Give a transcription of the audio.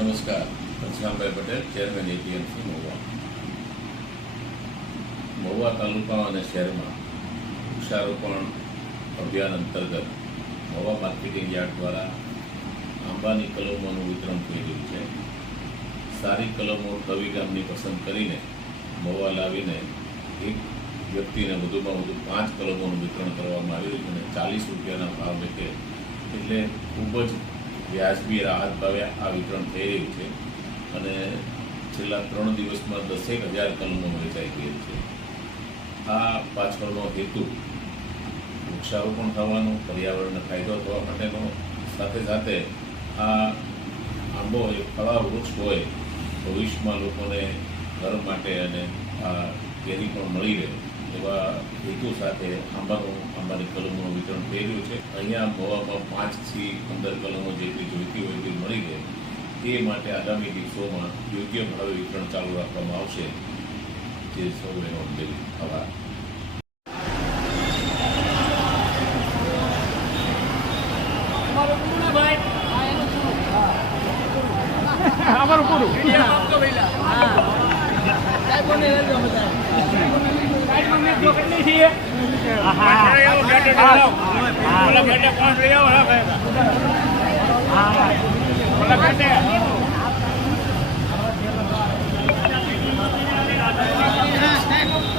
નમસ્કાર, ઘનશ્યામભાઈ Patel chairman APMC Mahuva. Mahuva તાલુકા અને શહેરમાં વૃક્ષારોપણ અભિયાન અંતર્ગત મહુવા માર્કેટિંગ યાર્ડ દ્વારા આંબાની કલમોનું વિતરણ થઈ રહ્યું છે. સારી કલમો કવિ ગામની પસંદ કરીને મહુવા લાવીને એક વ્યક્તિને વધુમાં વધુ પાંચ કલમોનું વિતરણ કરવામાં આવી રહ્યું છે અને ચાલીસ રૂપિયાના ભાવ લેખે એટલે ખૂબ જ વ્યાજબી રાહત ભાવે આ વિતરણ થઈ રહ્યું છે અને છેલ્લા ત્રણ દિવસમાં દસેક હજાર કલમો વેચાઈ ગઈ છે. આ પાછળનો હેતુ વૃક્ષારોપણ થવાનો, પર્યાવરણને ફાયદો થવા માટેનો, સાથે સાથે આ આંબો એક ફળા વૃક્ષ હોય, ભવિષ્યમાં લોકોને ઘર માટે અને આ કેરી પણ મળી રહે એવા હેતુ સાથે આંબાનું, આંબાની કલમોનું વિતરણ થઈ રહ્યું છે. અહીંયા મોવામાં પાંચથી પંદર કલમો જેટલી જોઈતી હોય તે મળી રહે એ માટે આગામી દિવસોમાં યોગ્ય ભાવે વિતરણ ચાલુ રાખવામાં આવશે. તે સૌ એનો અંદેલ આભાર. અમારું પૂરું હા time.